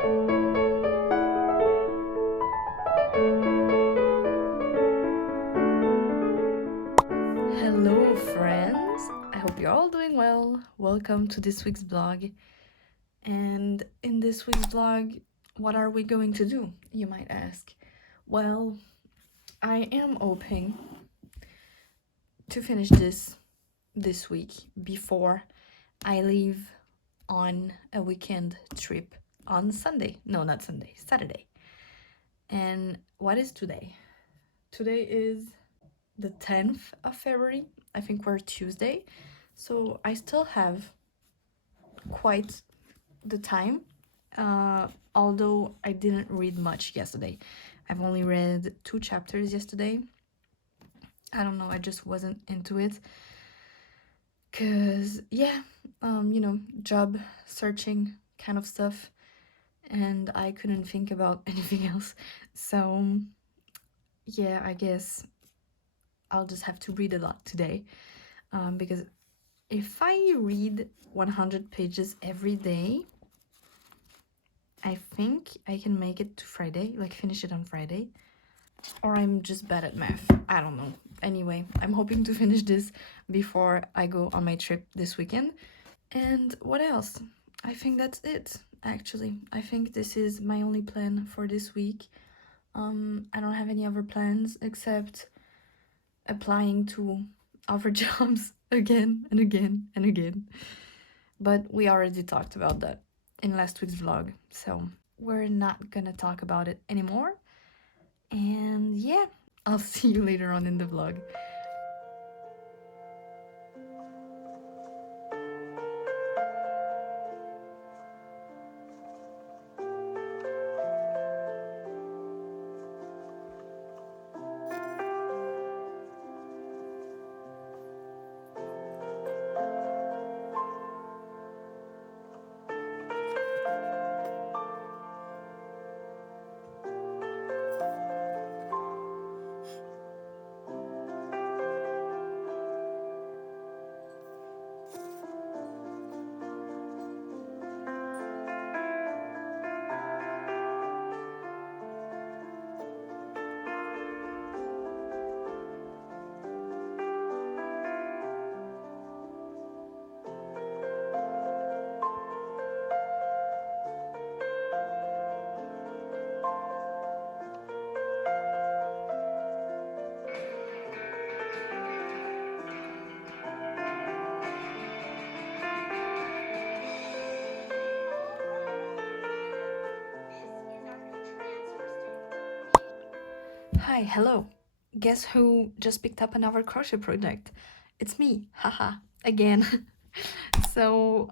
Hello, friends. I hope you're all doing well. Welcome to this week's vlog. And in this week's vlog, what are we going to do, you might ask? Well, I am hoping to finish this week before I leave on a weekend trip on Sunday. No, not Sunday, Saturday. And what is today? Today is the 10th of February. I think we're Tuesday. So I still have quite the time, although I didn't read much yesterday. I've only read 2 chapters yesterday. I don't know, I just wasn't into it. Cause yeah, job searching kind of stuff, and I couldn't think about anything else. So yeah, I guess I'll just have to read a lot today, because if I read 100 pages every day, I think I can make it to Friday, like finish it on Friday. Or I'm just bad at math. I don't know. Anyway, I'm hoping to finish this before I go on my trip this weekend. And what else? I think that's it, actually. I think this is my only plan for this week. I don't have any other plans except applying to other jobs again and again and again. But we already talked about that in last week's vlog, so we're not gonna talk about it anymore. And yeah, I'll see you later on in the vlog. Hi, hello. Guess who just picked up another crochet project? It's me, haha, again. So,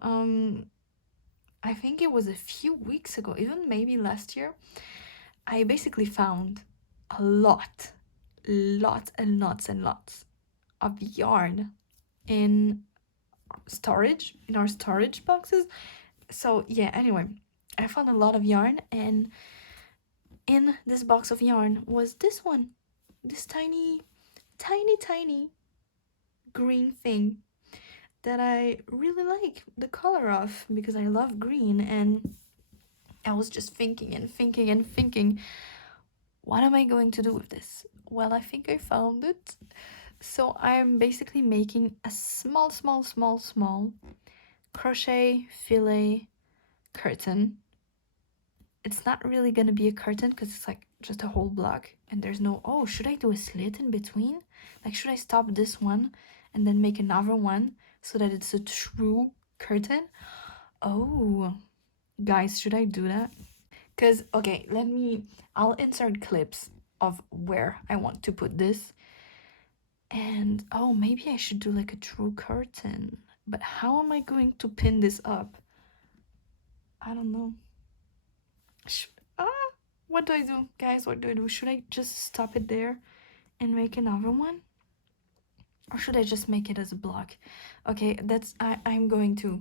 I think it was a few weeks ago, even maybe last year, I basically found a lots and lots of yarn in our storage boxes. So yeah, anyway, I found a lot of yarn, and in this box of yarn was this one, this tiny green thing that I really like the color of because I love green. And I was just thinking and thinking, what am I going to do with this? Well, I think I found it. So I'm basically making a small crochet filet curtain. It's not really gonna be a curtain because it's like just a whole block, and there's no, oh, should I do a slit in between? Like, should I stop this one and then make another one so that it's a true curtain? Oh, guys, should I do that? Because, okay, I'll insert clips of where I want to put this. And, oh, maybe I should do like a true curtain. But how am I going to pin this up? I don't know. What do I do, guys? What do I do? Should I just stop it there and make another one? Or should I just make it as a block? Okay, I'm going to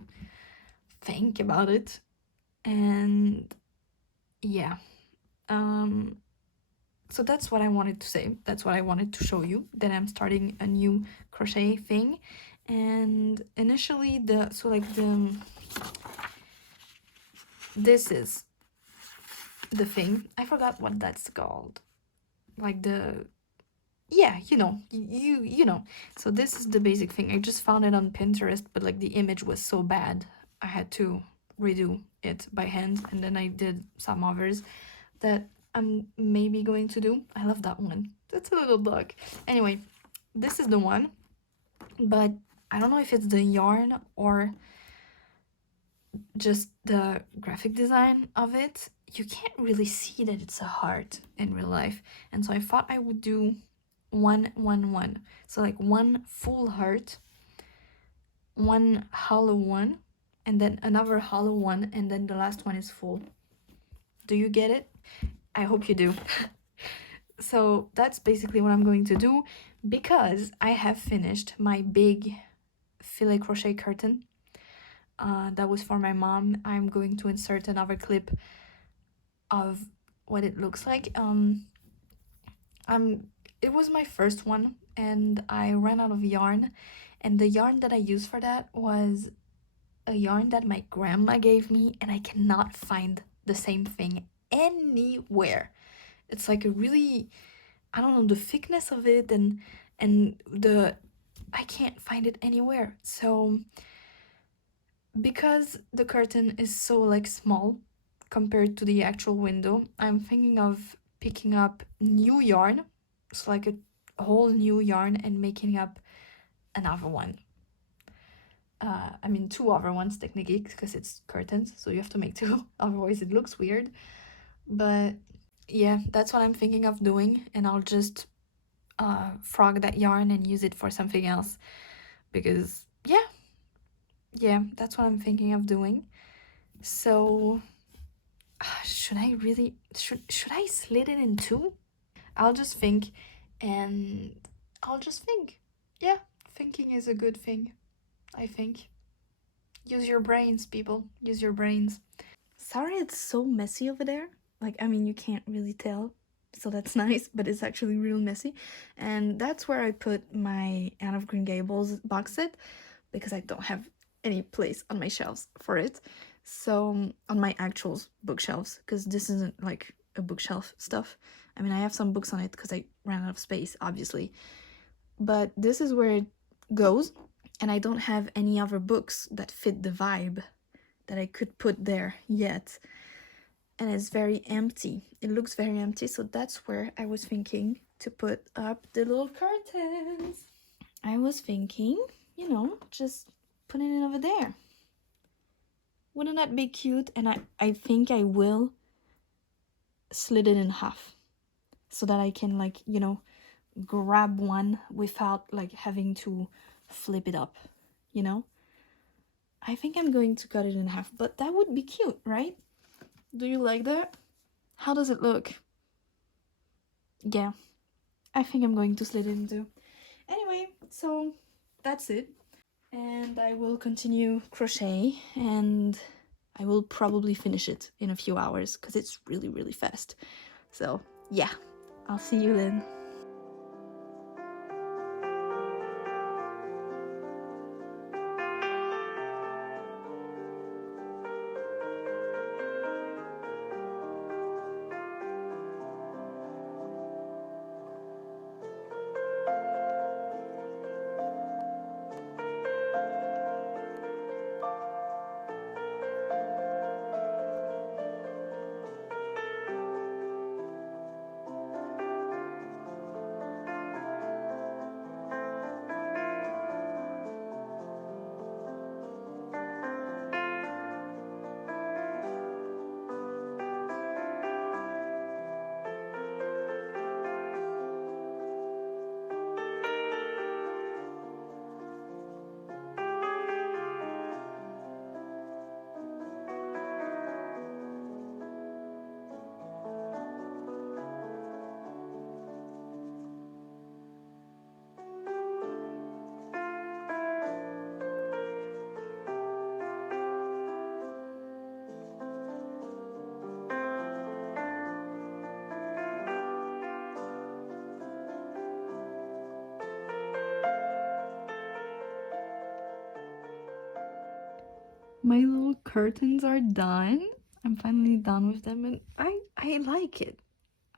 think about it. And yeah. So that's what I wanted to say. That's what I wanted to show you, that I'm starting a new crochet thing. And initially this is the thing. I forgot what that's called. Like the, yeah, you know, you know. So this is the basic thing. I just found it on Pinterest, but like the image was so bad, I had to redo it by hand, and then I did some others that I'm maybe going to do. I love that one. That's a little dog. Anyway, this is the one, but I don't know if it's the yarn or just the graphic design of it. You can't really see that it's a heart in real life. And so I thought I would do 1 1 1. So like one full heart, one hollow one, and then another hollow one, and then the last one is full. Do you get it? I hope you do. So that's basically what I'm going to do, because I have finished my big filet crochet curtain. That was for my mom. I'm going to insert another clip of what it looks like. It was my first one, and I ran out of yarn, and the yarn that I used for that was a yarn that my grandma gave me, and I cannot find the same thing anywhere. It's like a really, I don't know, the thickness of it, and the, I can't find it anywhere. So because the curtain is so like small compared to the actual window, I'm thinking of picking up new yarn, so like a whole new yarn, and making up another one. I mean, two other ones technically, because it's curtains, so you have to make two, otherwise it looks weird. But yeah, that's what I'm thinking of doing, and I'll just frog that yarn and use it for something else, because yeah, that's what I'm thinking of doing. So should I really, should I slit it in two? I'll just think, and I'll just think. Yeah, thinking is a good thing, I think. Use your brains, people. Use your brains. Sorry it's so messy over there. Like, I mean, you can't really tell, so that's nice, but it's actually real messy. And that's where I put my Anne of Green Gables box set, because I don't have any place on my shelves for it. So, on my actual bookshelves, because this isn't like a bookshelf stuff. I mean, I have some books on it because I ran out of space, obviously. But this is where it goes, and I don't have any other books that fit the vibe that I could put there yet. And it's very empty. It looks very empty, so that's where I was thinking to put up the little curtains. I was thinking, you know, just putting it over there. Wouldn't that be cute? And I think I will slit it in half, so that I can, like, you know, grab one without like having to flip it up, you know? I think I'm going to cut it in half, but that would be cute, right? Do you like that? How does it look? Yeah, I think I'm going to slit it into. Anyway, so that's it. And I will continue crochet, and I will probably finish it in a few hours because it's really, really fast. So yeah, I'll see you then. My little curtains are done. I'm finally done with them, and I like it.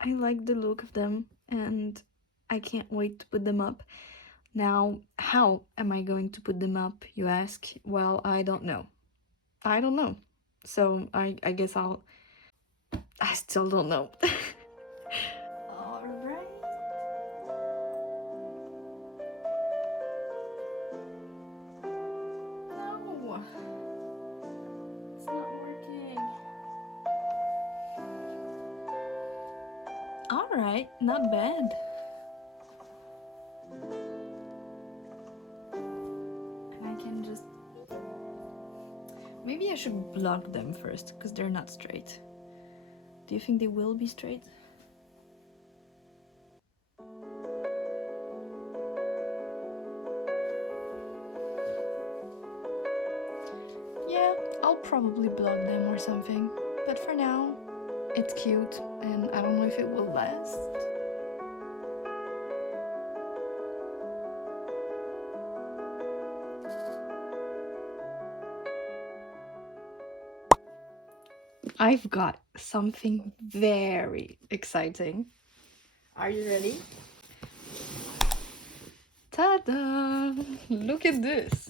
I like the look of them, and I can't wait to put them up. Now, how am I going to put them up, you ask? Well, I don't know. I don't know. So I guess I still don't know. Alright. No. It's not working. Alright, not bad. And I can just... Maybe I should block them first, because they're not straight. Do you think they will be straight? Yeah, I'll probably block them or something. But for now, it's cute, and I don't know if it will last. I've got something very exciting. Are you ready? Ta-da! Look at this!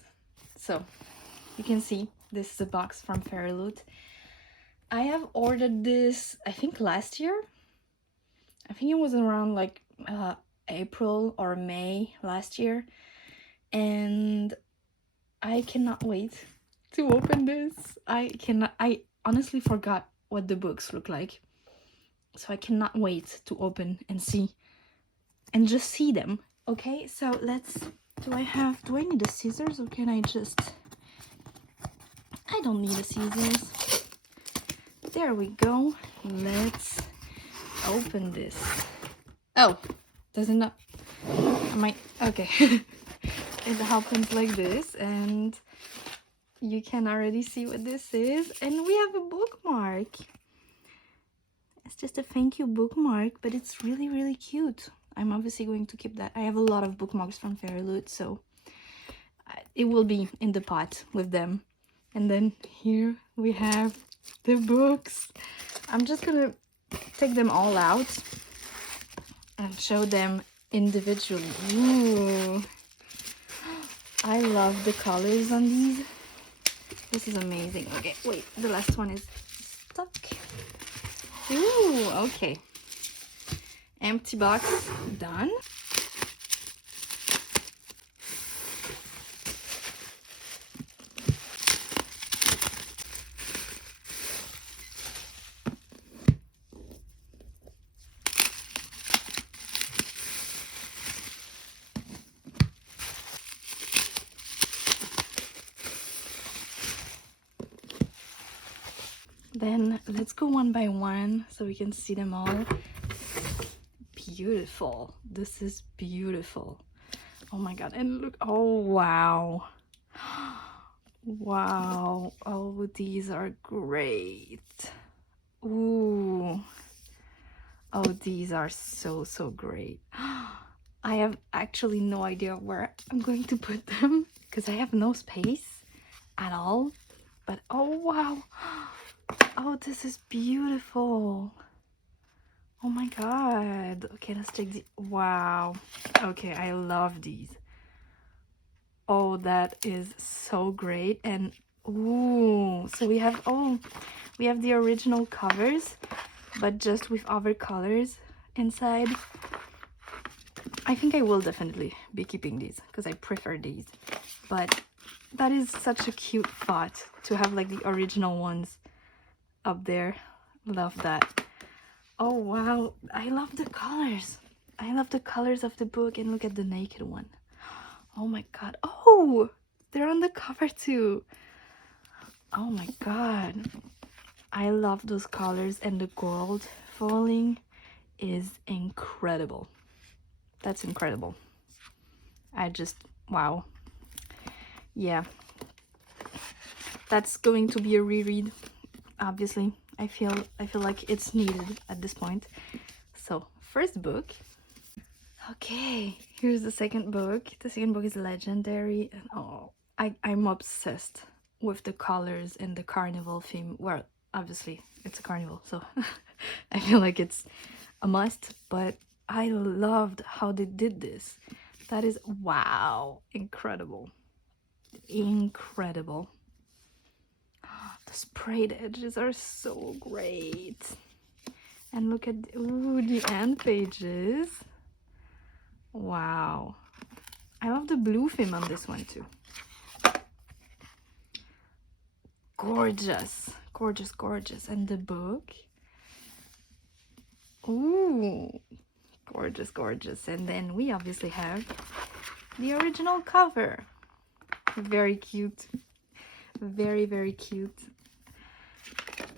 So, you can see this is a box from Fairyloot. I have ordered this, I think last year. I think it was around like April or May last year. And I cannot wait to open this. I honestly forgot what the books look like. So I cannot wait to open and see and just see them. Okay, so let's... do I need the scissors, or can I just... I don't need the scissors. There we go. Let's open this. Oh, does it not... okay. It happens like this, and you can already see what this is. And we have a bookmark. It's just a thank you bookmark, but it's really, really cute. I'm obviously going to keep that. I have a lot of bookmarks from Fairyloot, so it will be in the pot with them. And then here we have the books. I'm just gonna take them all out and show them individually. Ooh. I love the colors on these. This is amazing. Okay, wait, the last one is stuck. Ooh, okay. Empty box, done. Then let's go one by one so we can see them all. Beautiful. This is beautiful. Oh my god. And look. Oh, wow. Wow. Oh, these are great. Ooh. Oh, these are so, so great. I have actually no idea where I'm going to put them because I have no space at all. But oh, wow. Oh, this is beautiful. Oh my god. Okay, let's take the... Wow. Okay, I love these. Oh, that is so great. And ooh, so we have... oh, we have the original covers, but just with other colors inside. I think I will definitely be keeping these because I prefer these. But that is such a cute thought to have like the original ones up there. Love that. Oh wow, I love the colors. I love the colors of the book, and look at the naked one. Oh my god. Oh, they're on the cover too. Oh my god. I love those colors, and the gold falling is incredible. That's incredible. I just... wow. Yeah. That's going to be a reread, obviously. I feel like it's needed at this point. So, first book. Okay, here's the second book. The second book is legendary, and oh, I'm obsessed with the colors and the carnival theme. Well, obviously it's a carnival, so I feel like it's a must, but I loved how they did this. That is, wow, incredible. Incredible. The sprayed edges are so great. And look at, ooh, the end pages. Wow. I love the blue film on this one too. Gorgeous. Gorgeous, gorgeous. And the book. Ooh. Gorgeous, gorgeous. And then we obviously have the original cover. Very cute. Very, very cute.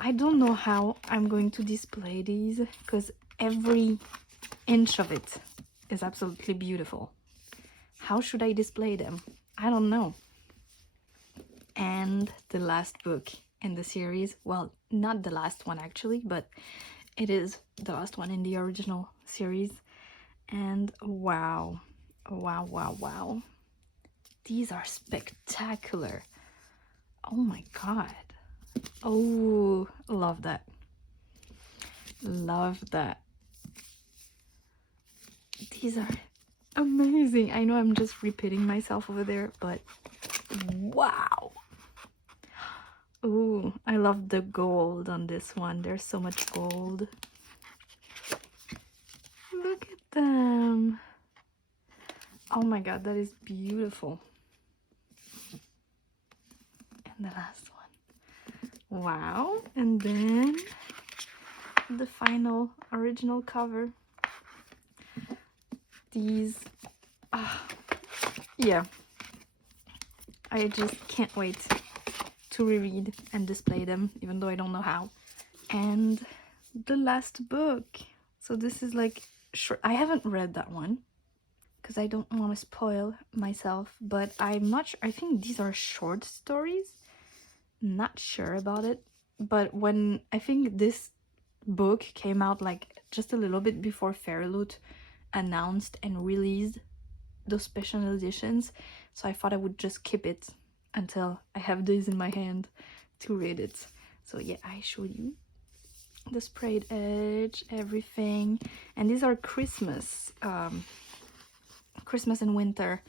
I don't know how I'm going to display these because every inch of it is absolutely beautiful. How should I display them? I don't know. And the last book in the series, well, not the last one actually, but it is the last one in the original series. And wow, wow, wow, wow. These are spectacular. Oh my god. Oh, love that. Love that. These are amazing. I know I'm just repeating myself over there, but wow. Ooh, I love the gold on this one. There's so much gold. Look at them. Oh my god, that is beautiful. And the last one. Wow. And then the final original cover. These, yeah, I just can't wait to reread and display them, even though I don't know how. And the last book. So this is like short. I haven't read that one because I don't want to spoil myself, but I'm not sure. I think these are short stories. Not sure about it, but when I think this book came out like just a little bit before fairyloot announced and released those special editions, so I thought I would just keep it until I have this in my hand to read it. So yeah, I showed you the sprayed edge, everything, and these are Christmas and winter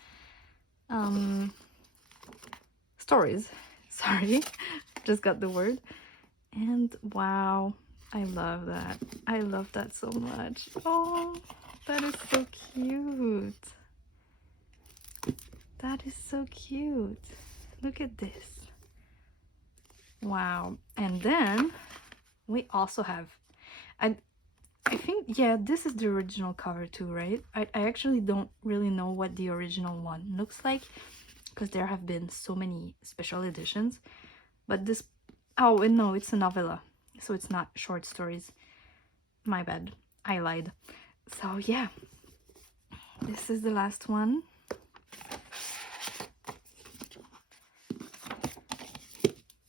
stories. Sorry, just got the word. And wow, I love that. I love that so much. Oh, that is so cute. That is so cute. Look at this. Wow. And then we also have, I think, yeah, this is the original cover too, right? I actually don't really know what the original one looks like because there have been so many special editions. But this, oh, and no, it's a novella, so it's not short stories. My bad, I lied. So yeah, this is the last one.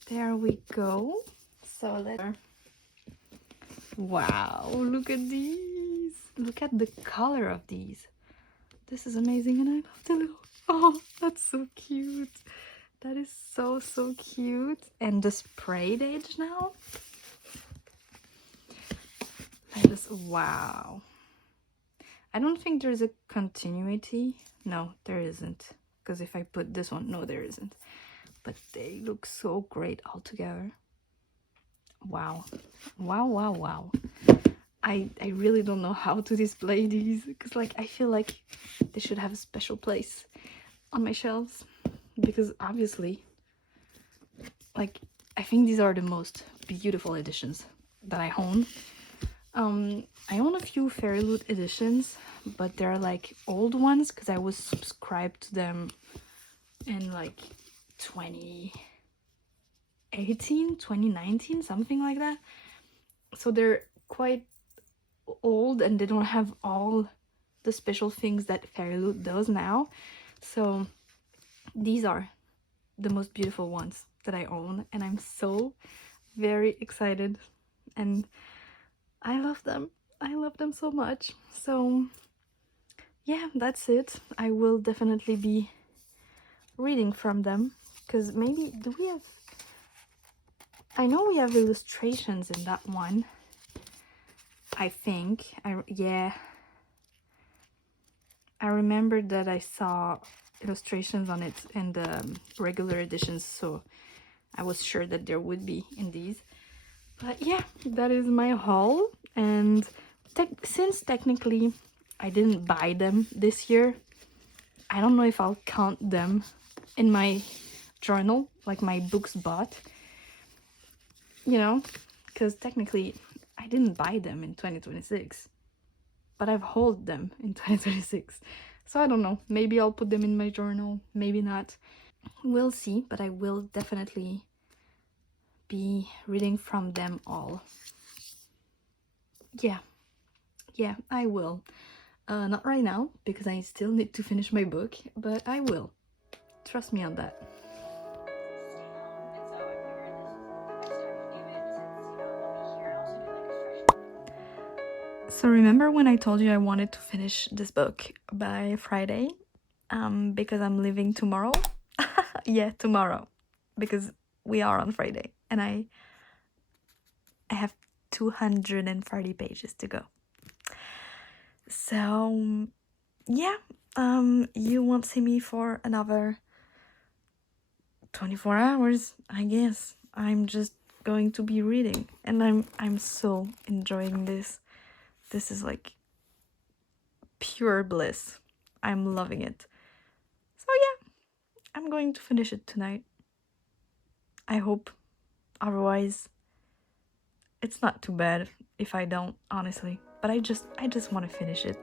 There we go. So let's, wow, look at these. Look at the color of these. This is amazing, and I love the little, oh, that's so cute. That is so, so cute. And the sprayed edge now. That is, wow. I don't think there's a continuity. No, there isn't. Because if I put this one, no, there isn't. But they look so great all together. Wow. Wow, wow, wow. I really don't know how to display these. Because, like, I feel like they should have a special place on my shelves. Because, obviously, like, I think these are the most beautiful editions that I own. I own a few fairyloot editions, but they're like old ones because I was subscribed to them in like 2018, 2019, something like that. So they're quite old and they don't have all the special things that fairyloot does now. So these are the most beautiful ones that I own, and I'm so very excited, and I love them. I love them so much. So yeah, that's it. I will definitely be reading from them because maybe, do we have, I know we have illustrations in that one. I think. Yeah. I remembered that I saw illustrations on it in the regular editions, so I was sure that there would be in these. But yeah, that is my haul. And since technically I didn't buy them this year, I don't know if I'll count them in my journal, like my books bought, you know, because technically I didn't buy them in 2026, but I've hauled them in 2026. So I don't know, maybe I'll put them in my journal, maybe not. We'll see, but I will definitely be reading from them all. Yeah, I will. Not right now, because I still need to finish my book, but I will. Trust me on that. So remember when I told you I wanted to finish this book by Friday? Because I'm leaving tomorrow? Yeah, tomorrow. Because we are on Friday, and I have 230 pages to go. So yeah, you won't see me for another 24 hours, I guess. I'm just going to be reading, and I'm so enjoying this. This is like pure bliss. I'm loving it. So yeah, I'm going to finish it tonight. I hope. Otherwise, it's not too bad if I don't, honestly. But I just want to finish it.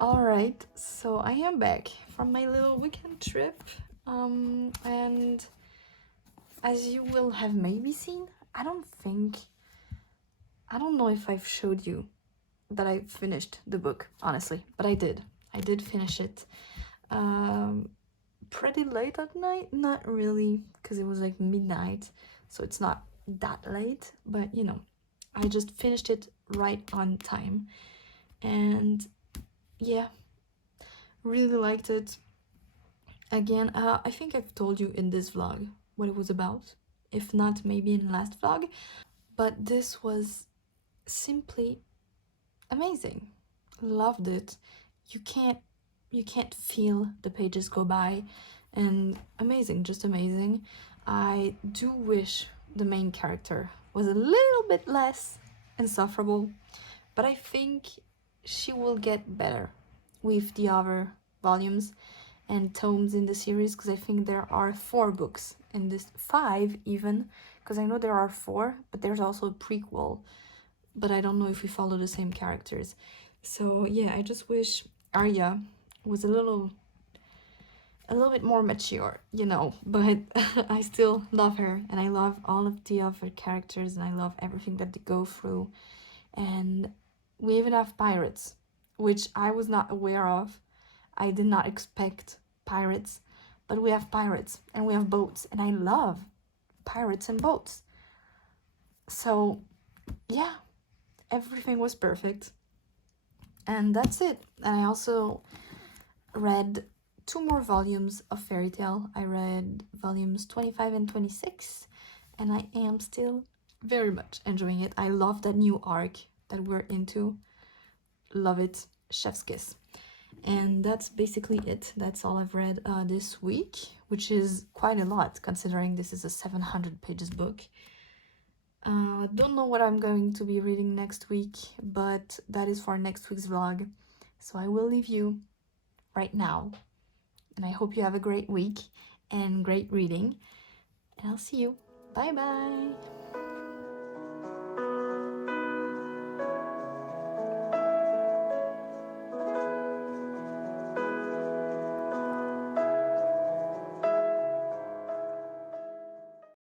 Alright, so I am back from my little weekend trip, and as you will have maybe seen, I don't know if I've showed you that I finished the book, honestly, but I did. I did finish it. Um, Pretty late at night, not really, because it was like midnight, so it's not that late, but you know, I just finished it right on time. And yeah, really liked it. Again, I think I've told you in this vlog what it was about, if not maybe in the last vlog, but this was simply amazing. Loved it. You can't you can't feel the pages go by, and amazing, just amazing. I do wish the main character was a little bit less insufferable, but I think she will get better with the other volumes and tomes in the series, because I think there are 4 books in this, 5 even, because I know there are 4, but there's also a prequel, but I don't know if we follow the same characters. So yeah, I just wish Arya was a little bit more mature, you know, but I still love her, and I love all of the other characters, and I love everything that they go through. And we even have pirates, which I was not aware of. I did not expect pirates, but we have pirates and we have boats, and I love pirates and boats. So yeah, everything was perfect. And that's it. And I also read 2 more volumes of Fairy Tale. I read volumes 25 and 26, and I am still very much enjoying it. I love that new arc that we're into. Love it. Chef's kiss. And that's basically it. That's all I've read this week, which is quite a lot considering this is a 700 pages book. Don't know what I'm going to be reading next week, but that is for next week's vlog. So I will leave you right now, and I hope you have a great week and great reading, and I'll see you. Bye bye.